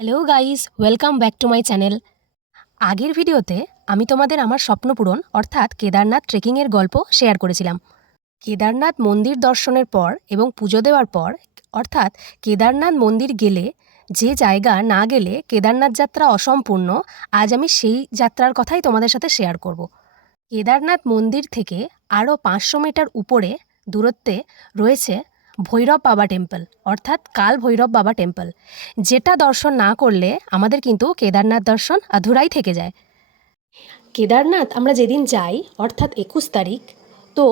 Hello guys, welcome back to my channel. আগের ভিডিওতে আমি তোমাদের আমার স্বপ্নপূরণ অর্থাৎ কেদারনাথ ট্রেকিংয়ের গল্প শেয়ার করেছিলাম। কেদারনাথ মন্দির দর্শনের পর এবং পুজো দেওয়ার পর অর্থাৎ কেদারনাথ মন্দির গেলে যে জায়গা না গেলে কেদারনাথ যাত্রা অসম্পূর্ণ, আজ আমি সেই যাত্রার কথাই তোমাদের সাথে শেয়ার করব। কেদারনাথ মন্দির থেকে আরও 500 মিটার উপরে দূরত্বে রয়েছে ভৈরব বাবা টেম্পল অর্থাৎ কাল ভৈরব বাবা টেম্পল, যেটা দর্শন না করলে আমাদের কিন্তু কেদারনাথ দর্শন আধুরাই থেকে যায়। কেদারনাথ আমরা যেদিন যাই অর্থাৎ 21 তারিখ, তো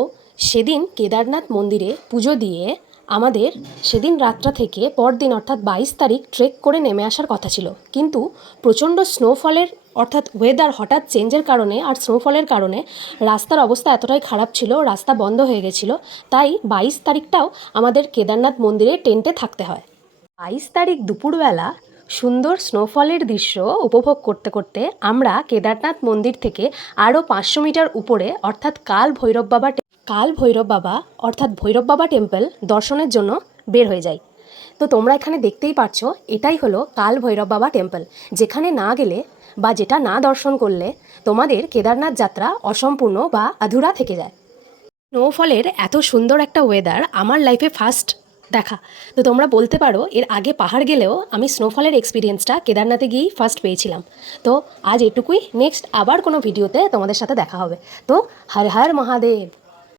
সেদিন কেদারনাথ মন্দিরে পুজো দিয়ে আমাদের সেদিন রাতটা থেকে পরদিন অর্থাৎ 22 তারিখ ট্রেক করে নেমে আসার কথা ছিল, কিন্তু প্রচণ্ড স্নোফলের অর্থাৎ ওয়েদার হঠাৎ চেঞ্জের কারণে আর স্নোফলের কারণে রাস্তার অবস্থা এতটাই খারাপ ছিল, রাস্তা বন্ধ হয়ে গেছিলো। তাই 22 তারিখটাও আমাদের কেদারনাথ মন্দিরে টেন্টে থাকতে হয়। 22 তারিখ দুপুরবেলা সুন্দর স্নোফলের দৃশ্য উপভোগ করতে করতে আমরা কেদারনাথ মন্দির থেকে আরও 500 মিটার উপরে অর্থাৎ কাল ভৈরব বাবা অর্থাৎ ভৈরব বাবা টেম্পল দর্শনের জন্য বের হয়ে যাই। তো তোমরা এখানে দেখতেই পাচ্ছ, এটাই হলো কাল ভৈরব বাবা টেম্পল, যেখানে না গেলে বা যেটা না দর্শন করলে তোমাদের কেদারনাথ যাত্রা অসম্পূর্ণ বা আধুরা থেকে যায়। স্নোফলের এত সুন্দর একটা ওয়েদার আমার লাইফে ফার্স্ট দেখা। তো তোমরা বলতে পারো এর আগে পাহাড় গেলেও আমি স্নোফলের এক্সপিরিয়েন্সটা কেদারনাথে গিয়েই ফার্স্ট পেয়েছিলাম। তো আজ এটুকুই, নেক্সট আবার কোনো ভিডিওতে তোমাদের সাথে দেখা হবে। তো হর হর মহাদেব।